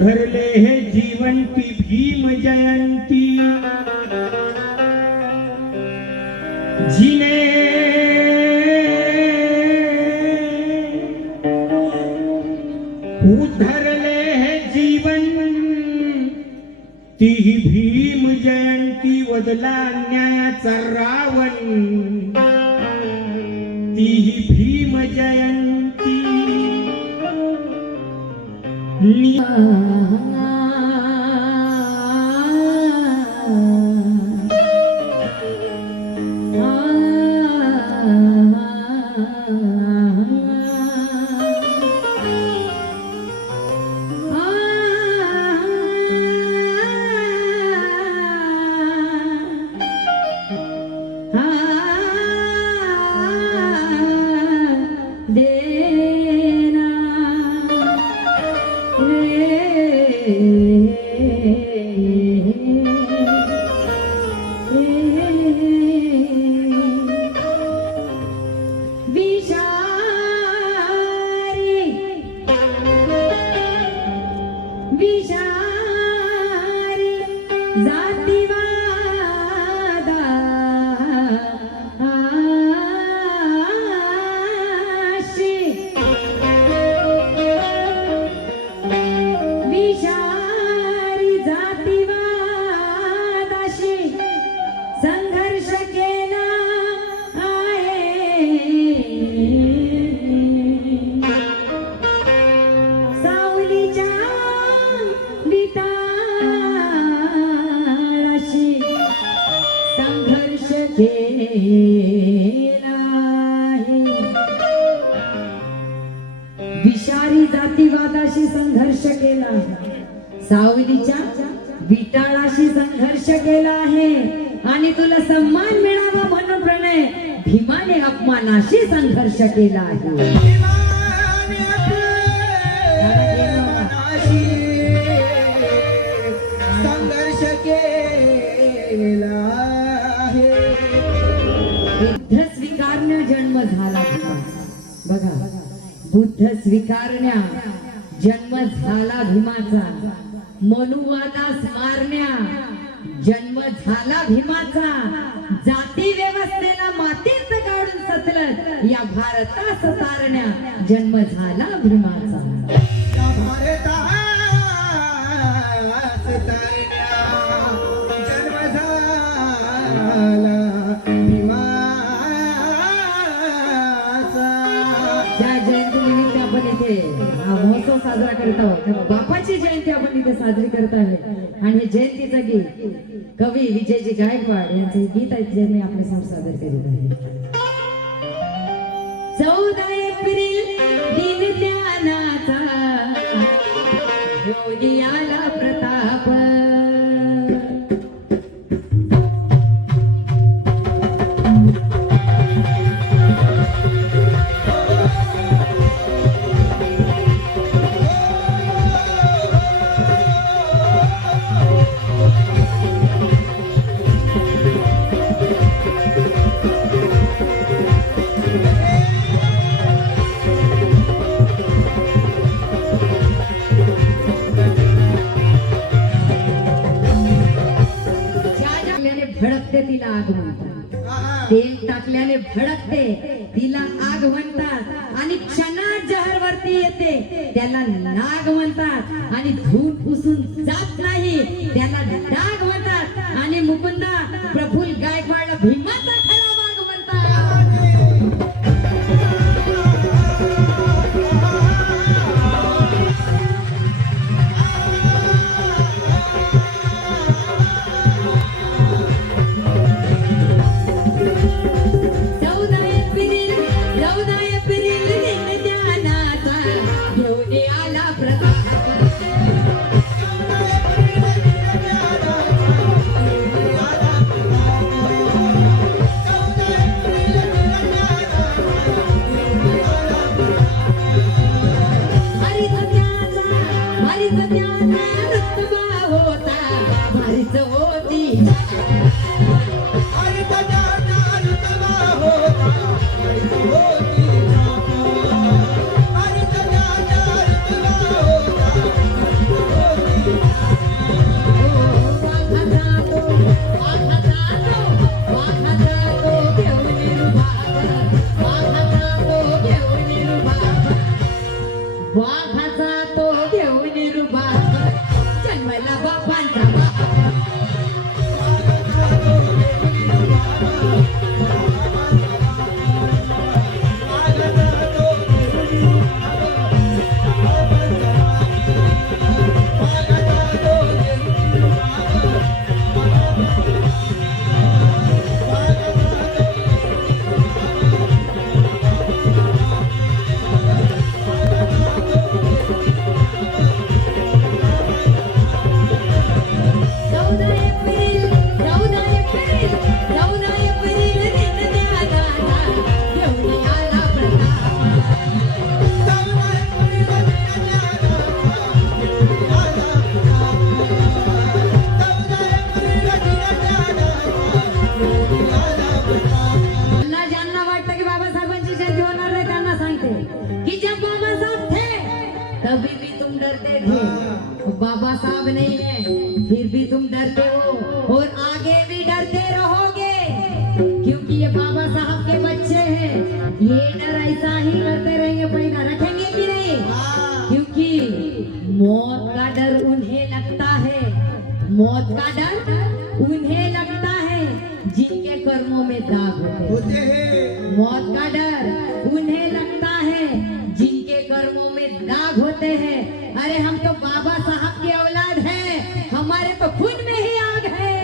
धरले हे जीवंती भीम जयंती जिने उधरले हे जीवन ती भीम जयंती वदला न्यायाचा रावण ती भीम जयंती विषारी जातीवादाशी संघर्ष केला, सावलीच्या विटाळाशी संघर्ष केला आहे आणि तुला सन्मान मिळावा म्हणून प्रणय भीमाने अपमानाशी संघर्ष केला आहे. संघर्ष केला आहे. बुद्ध स्वीकारण्या जन्म झाला बघा, बुद्ध स्वीकारण्या जन्म झाला भीमाचा, मनुवादास मारण्या जन्म झाला भीमाचा, जाती व्यवस्थेला मातीत काढून सतलत या भारतास तारण्या जन्म झाला भीमाचा. या भारतास तारण्या जन्म झाला भीमाचा. ज्या जयंतीनिमित्त आपण इथे हा महोत्सव साजरा करत आहोत, बापाची जयंती आपण इथे साजरी करत आहे आणि हे जयंतीचं गीत कवी विजयजी गायकवाड यांचे गीत आहे जे मी आपल्या समोर सादर करीत आहे. 14 एप्रिल दिन ज्ञानाचा होली आला प्रताप. भडकते तिला आग म्हणतात, तेल टाकल्याने भडकते तिला आग म्हणतात आणि क्षणात जहरवरती येते त्याला नाग म्हणतात आणि धून पुसून जात नाही त्याला डाग म्हणतात आणि मुकुंदा प्रफुल्ल गायकवाडला भीमाचा खरा वाघ म्हणतात. वाघाचा तो घेऊन रुबाब जन्मला बापांचा ज्यांना वाटतं की बाबासाहेबांची जयंती होणार नाही त्यांना सांगते की जब बाबा साहब थे तभी भी तुम डरते थे बाबा साहब नहीं है फिर भी तुम डरते हो और आगे भी डरते रहोगे क्योंकि ये बाबा साहब के बच्चे हैं ये डर ऐसा ही करते रहेंगे पैदा रखेंगे कि नहीं क्योंकि मौत का डर उन्हें लगता है मौत का डर उन्हें लगता है जिनके कर्मों में दाग होते हैं मौत का डर उन्हें लगता है जिनके कर्मों में दाग होते हैं अरे हम तो बाबा साहब की औलाद हैं हमारे तो खून में ही आग है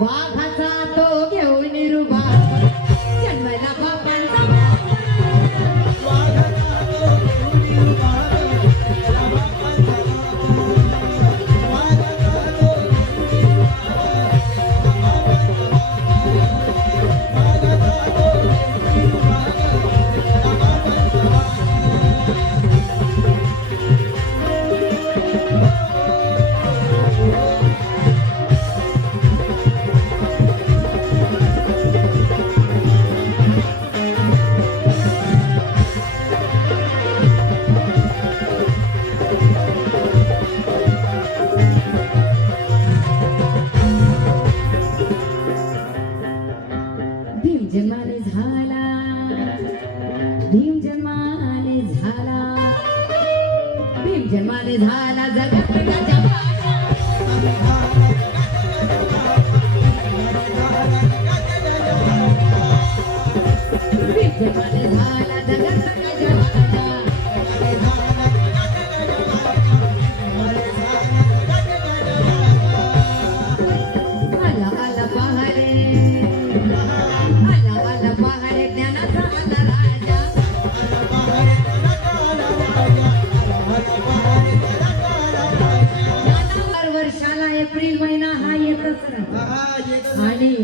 वाघाचा तो घेऊन रुबाब जन्मला बापांचा भीम जन्माने झाला भीम जन्माने झाला भीम जन्माने झाला जगात भीम जन्माने झाला जगात आला आला पहारे आला आला पहारे ज्ञानाचा आला राजा दर वर्षाला एप्रिल महिना हा येतच राहील आणि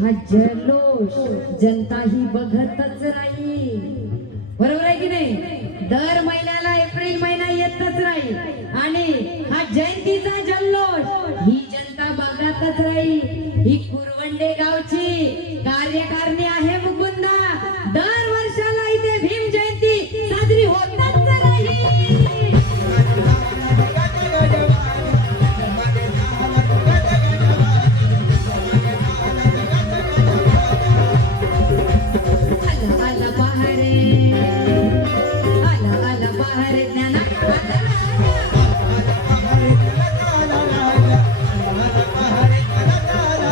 हा जल्लोष जनता ही बघतच राहील बरोबर आहे की नाही दर महिन्याला एप्रिल महिना येतच राहील आणि हा जयंतीचा जल्लोष ही जनता बघतच राहील ही कुरवंडे गावची कार्यकारिणी आहे मुकुंदा दर वर्षाला इथे भीम जयंती साजरी होतच राहील आला आला पहारे आला आला पहारे ज्ञानाचा आला राजा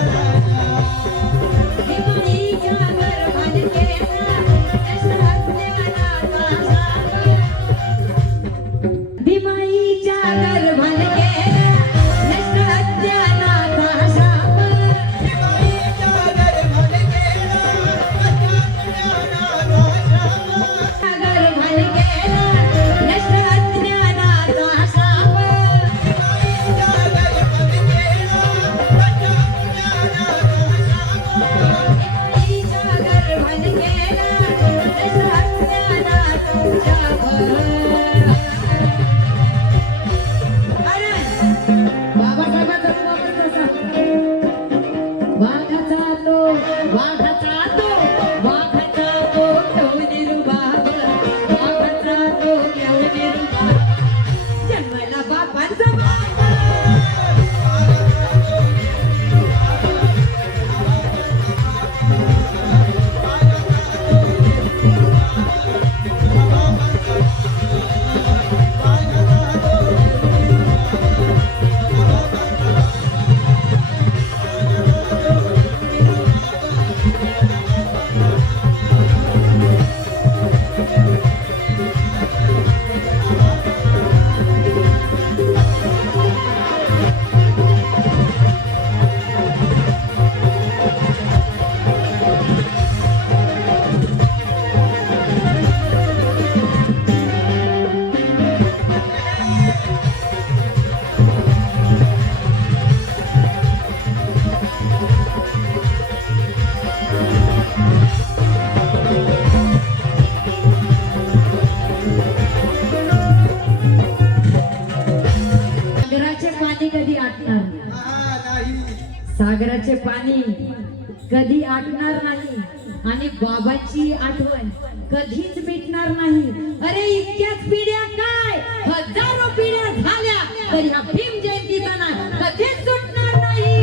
बापांचा मान. सागराचे पाणी कधी आटणार नाही. सागराचे पाणी कधी आटणार नाही आणि बाबाची आठवण कधीच मिटणार नाही. अरे इतक्याच पिढ्या काय हजारो पिढ्या झाल्या तरी हा भीम जयंतीचा ना कधीच सुटणार नाही.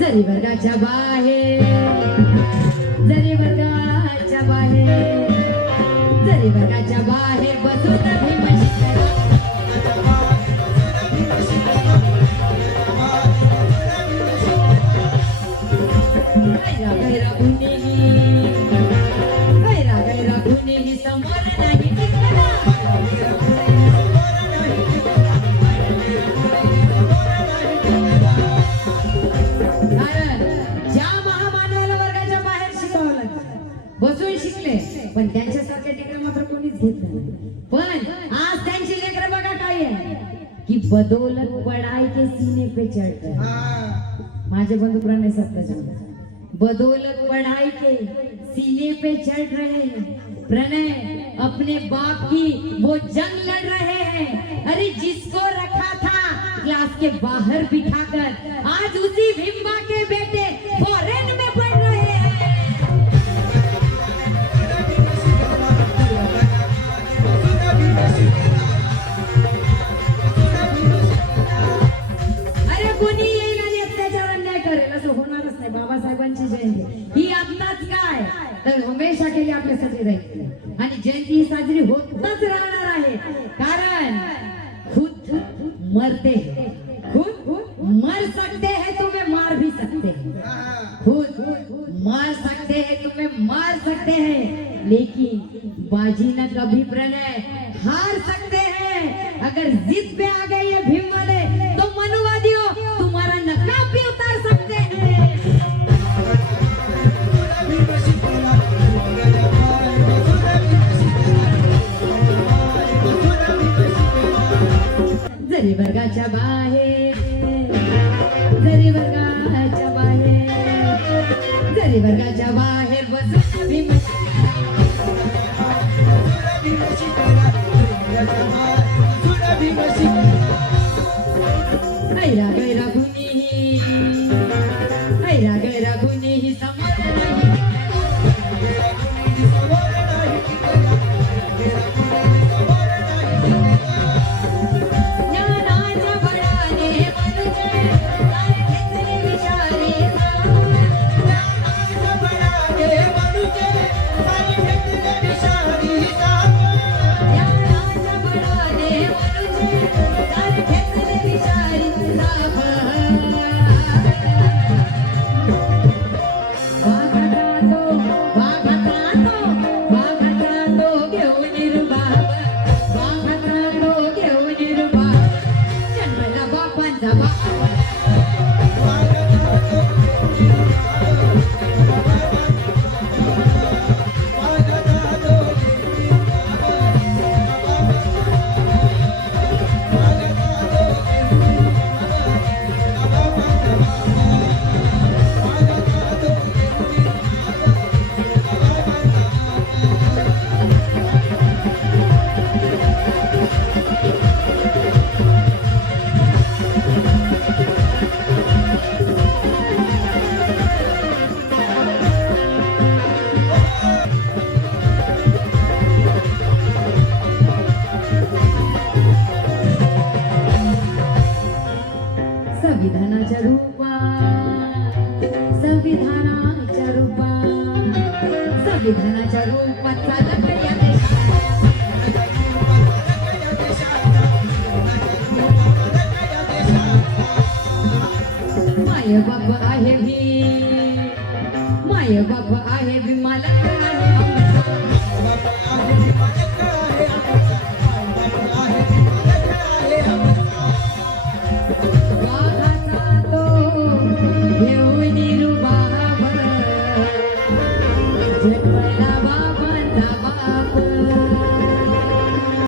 जरी वर्गाच्या बाहेर, जरी वर्गाच्या बाहेर, जरी वर्गाच्या बाहेर बसून भीम शिकला. गैरा गैरा कुणीही, गैरा गैरा कुणीही समोर नाही टिकला. ज्या महामानवाला वर्गाच्या बाहेर शिकवलं बसून शिकले पण त्यांच्यासारखे टिकरे मात्र कोणीच घेत नाही. पण आज त्यांची लेकरं बघा काय आहे की बदौलत पढ़ाई के सीने पे चढ़ रहे. माझे बंधु प्रणय सत्ताचे बदौलत पढ़ाई के सीने पे चढ़ रहे हैं. प्रणय अपने बाप की वो जंग लड़ रहे हैं. अरे जिसको रखा था क्लास के बाहर बिठाकर आज उसी भीम्बा के बेटे फॉरेन में पढ़ रहे हैं. अरे कोणी येईल आणि अत्याचार अन्याय करेल असं होणारच नाही. बाबासाहेबांची जयंती ही आत्ताच काय तर हमेशा केली आपल्यासाठी राहील आणि जयंती ही साजरी होतच राहणार आहे. कारण खुद मरते हैं, खुद मर सकते हैं, तुम्हें मार भी सकते हैं. खुद मार सकते हैं, तुम्हें मार सकते हैं, लेकिन बाजी न कभी प्रणय हार सकते हैं. अगर जिद पे आ गए ये भीम वाले तो मनुवादियों तुम्हारा नकाब भी उतार सकते हैं. जरी वर्गाच्या बाहेर, जरी वर्गाच्या बाहेर, जरी वर्गाच्या बाहेर बसून भीम गैरा गैरा कुणीही, गैरा गैरा कुणीही समोर नाही. ज्ञानाच्या बळाने मनुष्य सारे घेतले विचारे. ज्ञानाच्या बळाने मनुष्य सारे घेतले विचारे. ज्ञानाच्या बळाने मनुष्य सारे घेतले विचारे. संविधानाच्या रूपात संविधानाच्या रूपात संविधानाच्या रूपात चालत या माय बाप आहे भी माय बाप आहे भी मला